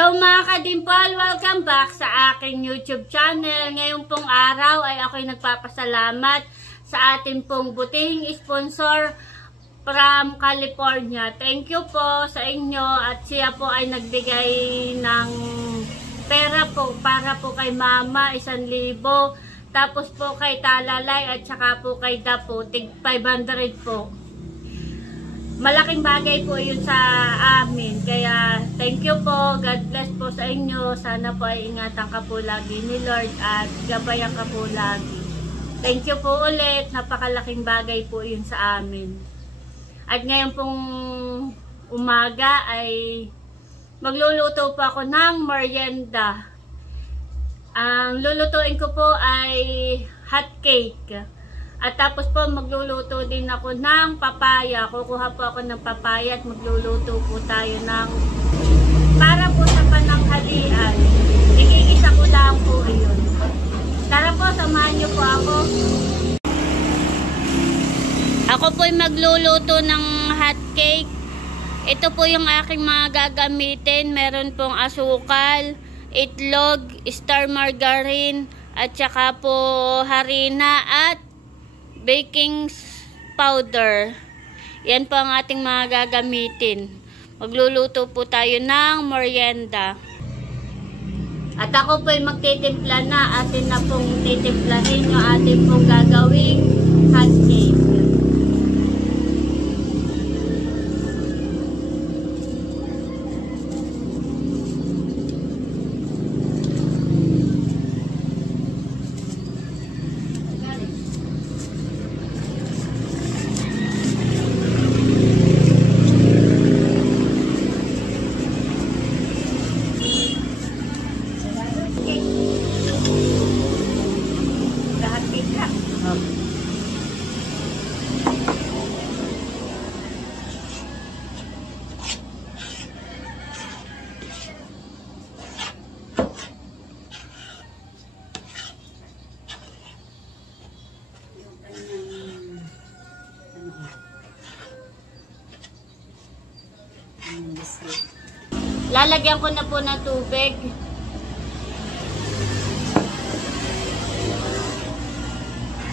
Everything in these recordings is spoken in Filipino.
Hello mga kadimpal! Welcome back sa aking YouTube channel. Ngayong pong araw ay ako'y nagpapasalamat sa ating pong butihing sponsor from California. Thank you po sa inyo at siya po ay nagbigay ng pera po para po kay Mama, 1,000. Tapos po kay Talalay at saka po kay Dapo, tig 500 po. Malaking bagay po yun sa amin. Kaya thank you po. God bless po sa inyo. Sana po ay ingatan ka po lagi ni Lord at gabayan ka po lagi. Thank you po ulit. Napakalaking bagay po yun sa amin. At ngayon pong umaga ay magluluto po ako ng merienda. Ang lulutuin ko po ay hot cake. At tapos po magluluto din ako ng papaya. Kukuha po ako ng papaya at magluluto po tayo ng para po sa pananghalian. Igigisa ko lang po yun. Tara po, samahan niyo po ako. Ako po ay magluluto ng hot cake. Ito po yung aking mga gagamitin. Meron pong asukal, itlog, star margarine, at saka po harina at baking powder. Yan po ang ating mga gagamitin. Magluluto po tayo ng merienda. At ako po ay magtitimpla na. Atin na pong titimplahin yung ating pong gagawing hot cake. Lalagyan ko na po ng tubig.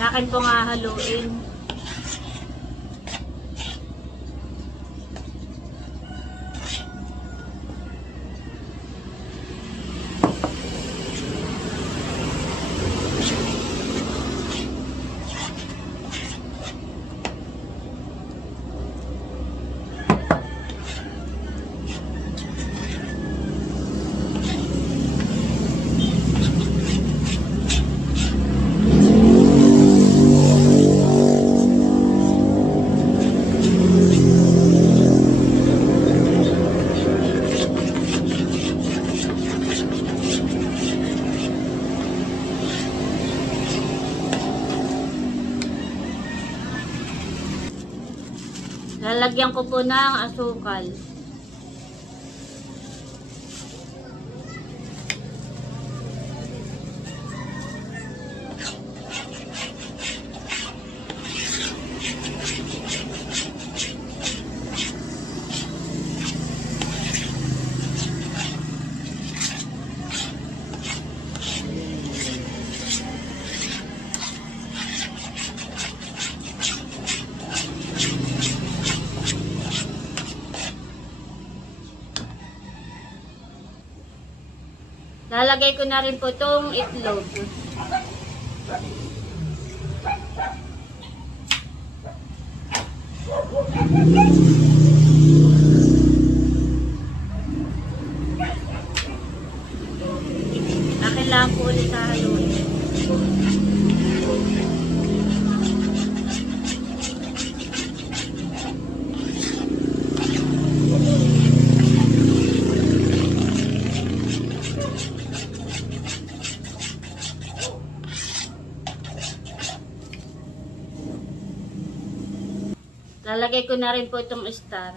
Akin po nga haluin. Lalagyan ko po ng asukal. Lalagay ko na rin po itong itlog. Akin lang po ulit haluin. Lalagay ko na rin po itong star.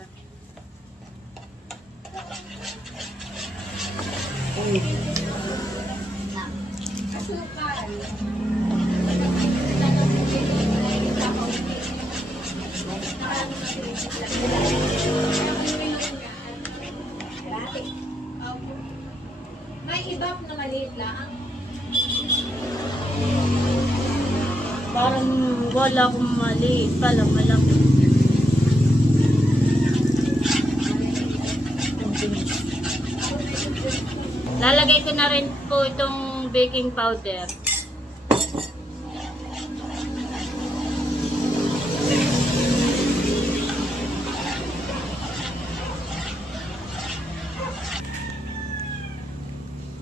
iba na maliit lang. Parang wala akong maliit pala, malaki. Lalagay ko na rin po itong baking powder.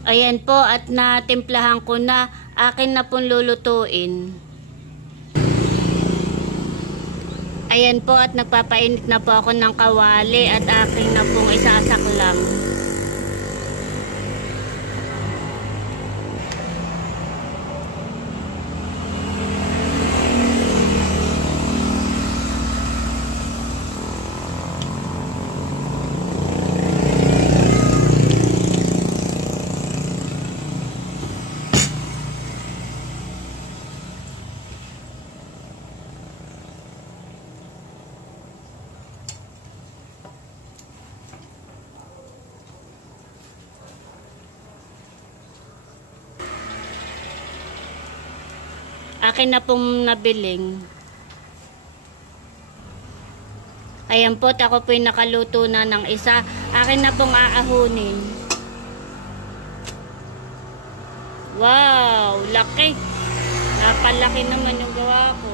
Ayan po, at natimplahan ko na, akin na pong lulutuin. Ayan po, at nagpapainit na po ako ng kawali at akin na pong isasaklang. Akin na pong nabiling. Ayan po, ako po'y nakaluto na ng isa. Akin na pong aahunin. Wow, laki. Napalaki naman yung gawa ko.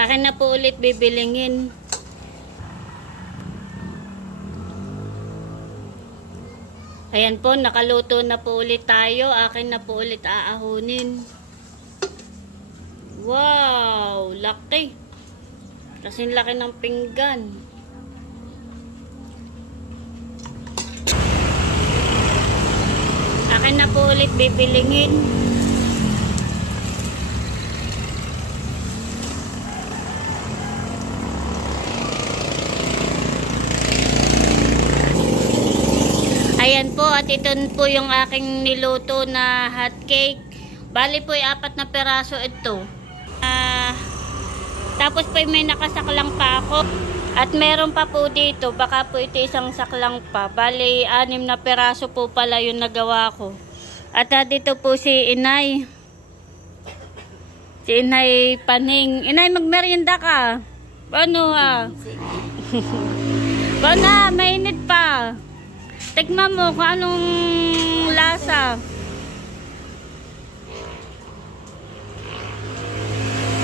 Akin na po ulit bibilingin. Ayan po, nakaluto na po ulit tayo. Akin na po ulit aahunin. Wow, laki. Kasing laki ng pinggan. Akin na po ulit bibilingin. Ayan po, at ito po yung aking niluto na hot cake. Bali po ay 4 na peraso ito. Tapos po may nakasaklang pa ako. At meron pa po dito, baka po ito isang saklang pa. Bali 6 na peraso po pala yung nagawa ko. At dito po si Inay. Si Inay Paning. Inay, magmerienda ka. Paano ha? Paano, mainit pa. Tikman mo kung anong lasa.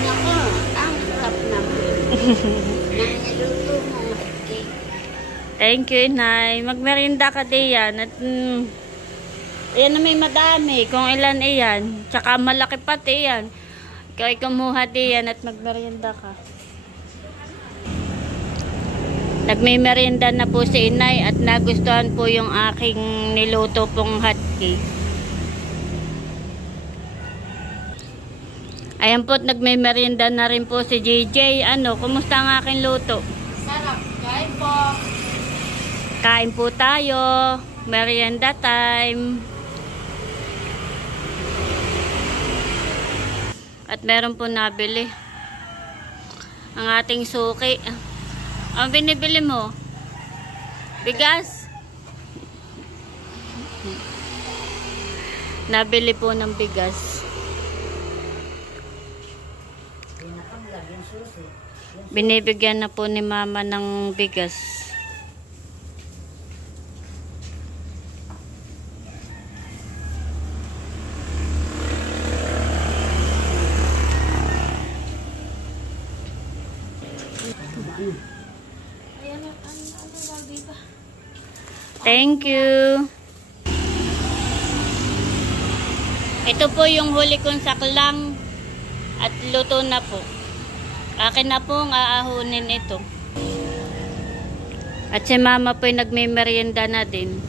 Ako, ang sarap naman. Niluto mo, cake. Thank you, Inay. Magmerienda ka diyan. At ayan na may madami. Kung ilan iyan. Tsaka malaki pati yan. Ikaw ay kumuha diyan at magmerienda ka. Nagmimerienda na po si Inay at nagustuhan po yung aking niluto pong hot cake. Ayan po, nagmimerienda na rin po si JJ. Ano, kumusta ang aking luto? Sarap. Kain po. Kain po tayo. Merienda time. At meron po nabili. Ang ating suki. Ang binibili mo? Bigas? Nabili po ng bigas. Binibigyan na po ni Mama ng bigas. Thank you. Ito po yung huli kong saklang at luto na po. Akin na pong aahunin ito. At si Mama po yung nagme-merienda na din.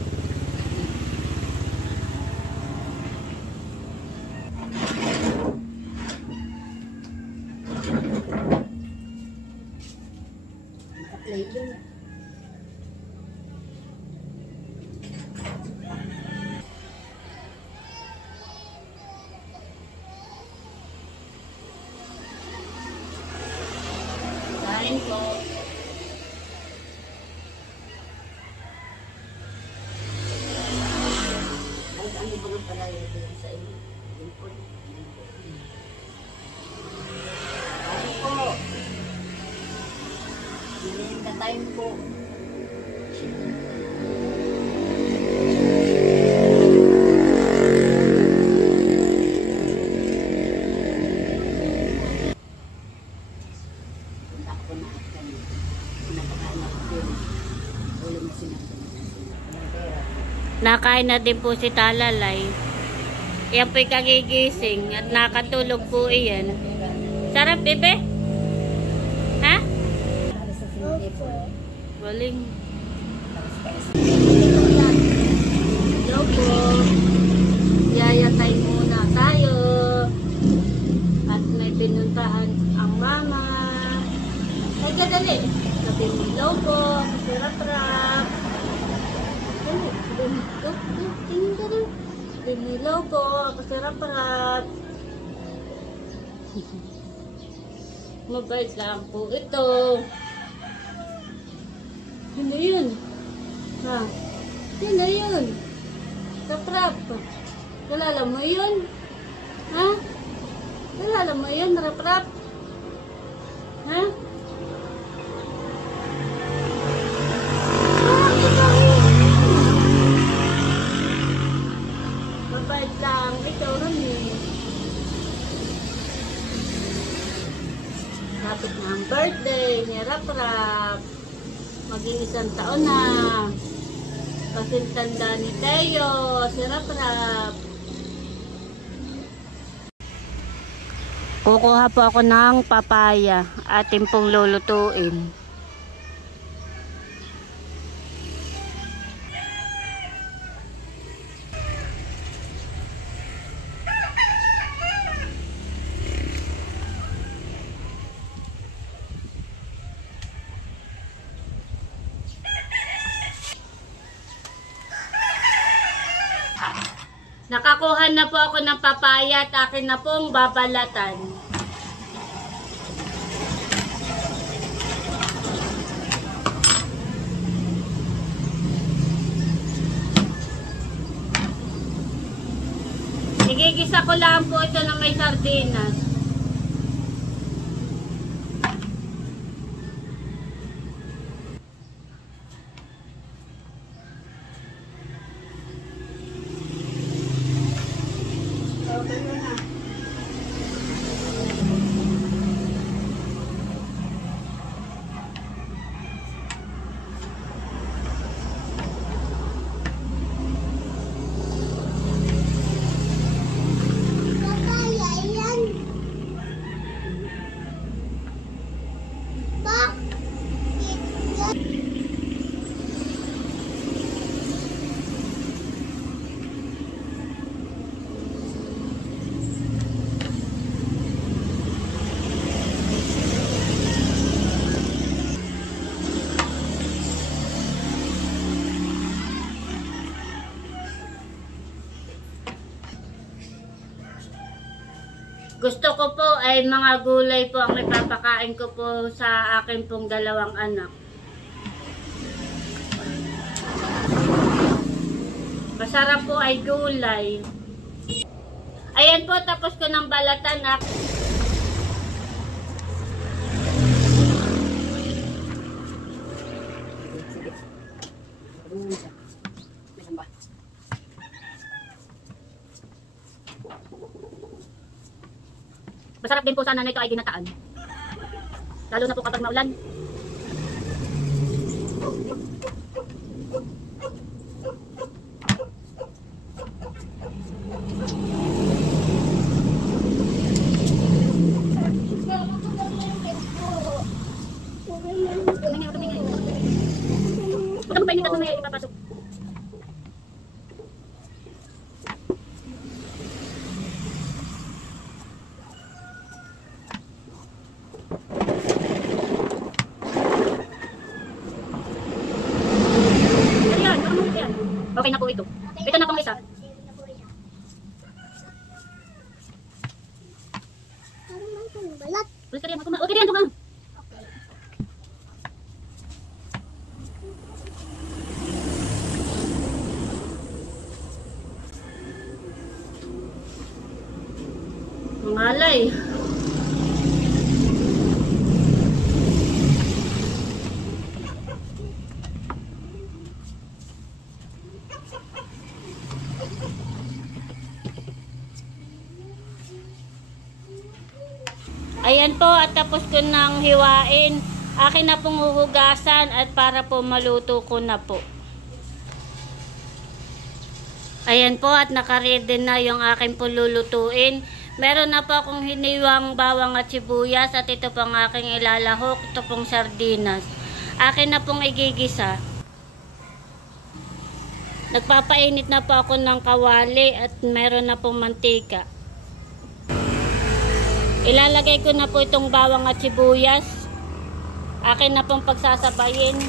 Time po. Ako na ako. Napakanak din. Ulo mo Nakain na din po si Talalay. Yan po'y kagigising at nakatulog po iyan. Sarap, bebe? Ha? Galing. Hello po. Yayatay muna tayo. At may pinuntahan ang mama. Ay, kadali. Sabi mo, hello po. Masirap-rap. Tingin ka rin. Hello po. Masirap-rap. Mabait lang po ito. Sino yun? Ha? Sino yun? Rap-rap. Nalala mo yun? Ha? Nalala mo yun, rap-rap? Ha? Mabait lang ito, Rami. Lapit na ang birthday ni Rap-rap. Mag-iisang taon na. Kasintanda ni Teo, si Rap-rap. Kukuha po ako ng papaya. Atin pong lulutuin. Nakakuha na po ako ng papaya at akin na pong babalatan. Igigisa ko lang po ito na may sardinas. Gusto ko po ay mga gulay po ang ipapakain ko po sa akin pong dalawang anak. Masarap po ay gulay. Ayan po, tapos ko ng balatan. Masarap din po sana na ito ay ginataan. Lalo na po kapag maulan. Huwag ka magpainitan mo, may ipapasok. Okay na po ito. Ito na pong isa. Ulit ka rin. Okay rin. Ito Mangalay. Ayan po, at tapos ko nang hiwain. Akin na pong huhugasan at para po maluto ko na po. Ayan po, at nakaready na yung akin po lulutuin. Meron na po akong hiniwang bawang at sibuyas at ito pong aking ilalahok. Ito pong sardinas. Akin na pong igigisa. Nagpapainit na po ako ng kawali at meron na pong mantika. Ilalagay ko na po itong bawang at sibuyas. Akin na pong pagsasabayin.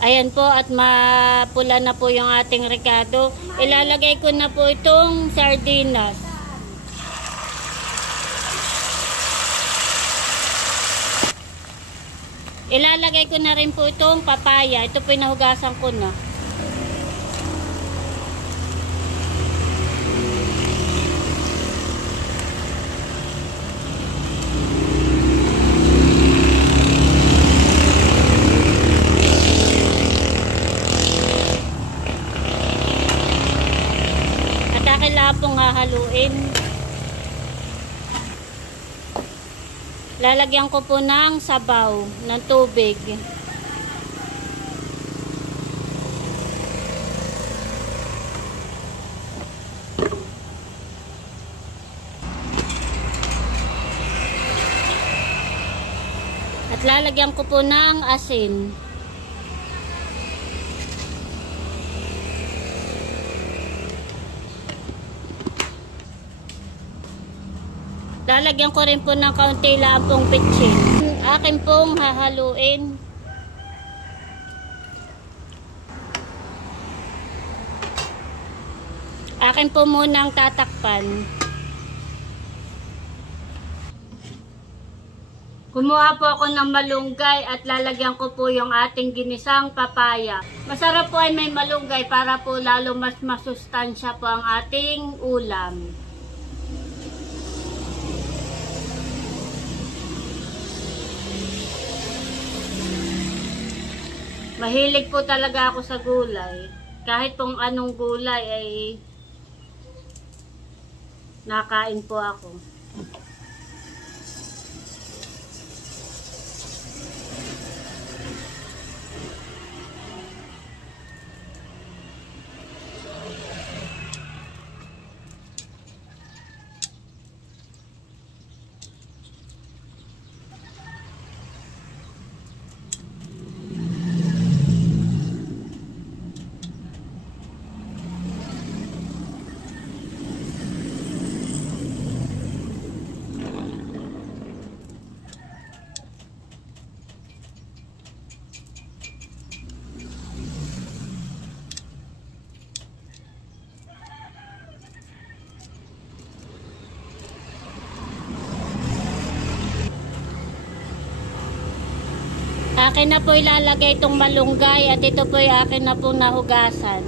Ayan po, at mapula na po yung ating ricado. Ilalagay ko na po itong sardinas. Ilalagay ko na rin po itong papaya. Ito po nahugasan ko na. Kailangan pong hahaluin. Lalagyan ko po ng sabaw ng tubig. At lalagyan ko po ng asin. Lalagyan ko rin po ng kaunti lang pong pitsin. Akin pong hahaluin. Akin po munang tatakpan. Kumuha po ako ng malunggay at lalagyan ko po yung ating ginisang papaya. Masarap po ay may malunggay para po lalo mas masustansya po ang ating ulam. Mahilig po talaga ako sa gulay. Kahit pong anong gulay ay nakain po ako. Akin na po ilalagay itong malunggay at ito po ay akin na po nahugasan.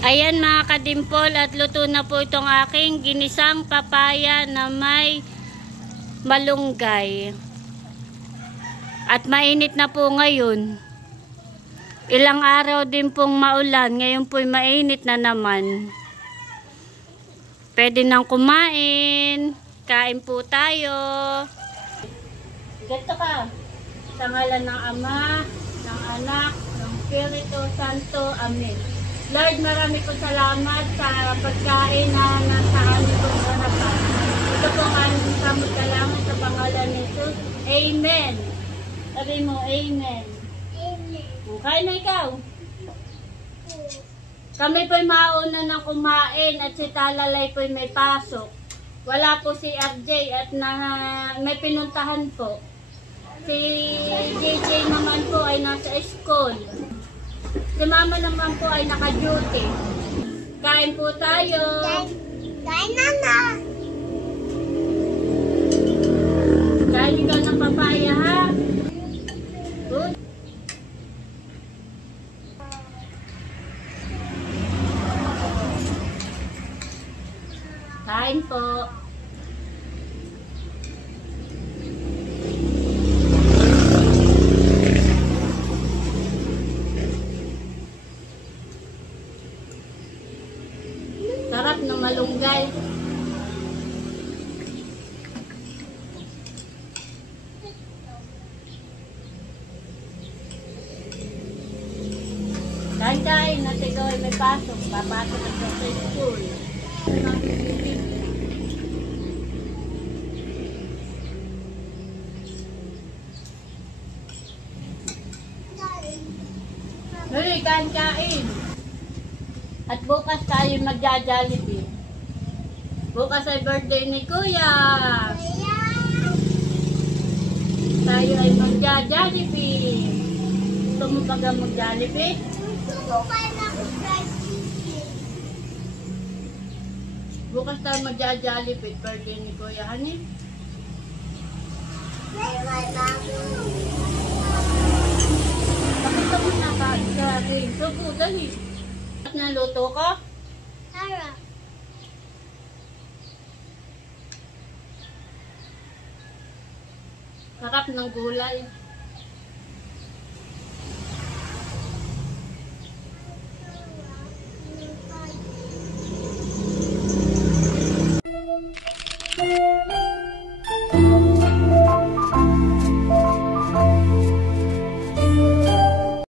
Ayan mga kadimpol, at luto na po itong aking ginisang papaya na may malunggay. At mainit na po ngayon. Ilang araw din pong maulan. Ngayon po'y mainit na naman. Pwede nang kumain. Kain po tayo. Ganto ka. Sa ngalan ng Ama, ng Anak, ng Espiritu Santo. Amen. Lord, marami po salamat sa pagkain na nasa aming pong harapan. Ito po ang aming samot-salamat sa pangalan ni Jesus. Amen. Sabi mo, amen. Amen. Kain na ikaw. Kami po'y mauna ng kumain at si Talalay po'y may pasok. Wala po si RJ at may pinuntahan po. Si JJ naman po ay nasa school. Si Mama naman po ay naka-duty. Kain po tayo. Kain na na. Kain ka ng papaya, ha? Good. Kain po. Sarap ng malunggay. Kain-kain na ikaw ay may pasok. Papasok at sa school. Huli, kain-kain. At bukas tayo magja-Jollibee. Bukas ay birthday ni Kuya. Tayo ay magja-Jollibee. Gusto mo baga mag-Jollibee? Bukas tayo magja-Jollibee. Birthday ni Kuya, honey. Pakita mo na ka-Jollibee. Subo, dali. At naluto ko? Sarap. Sarap ng gulay.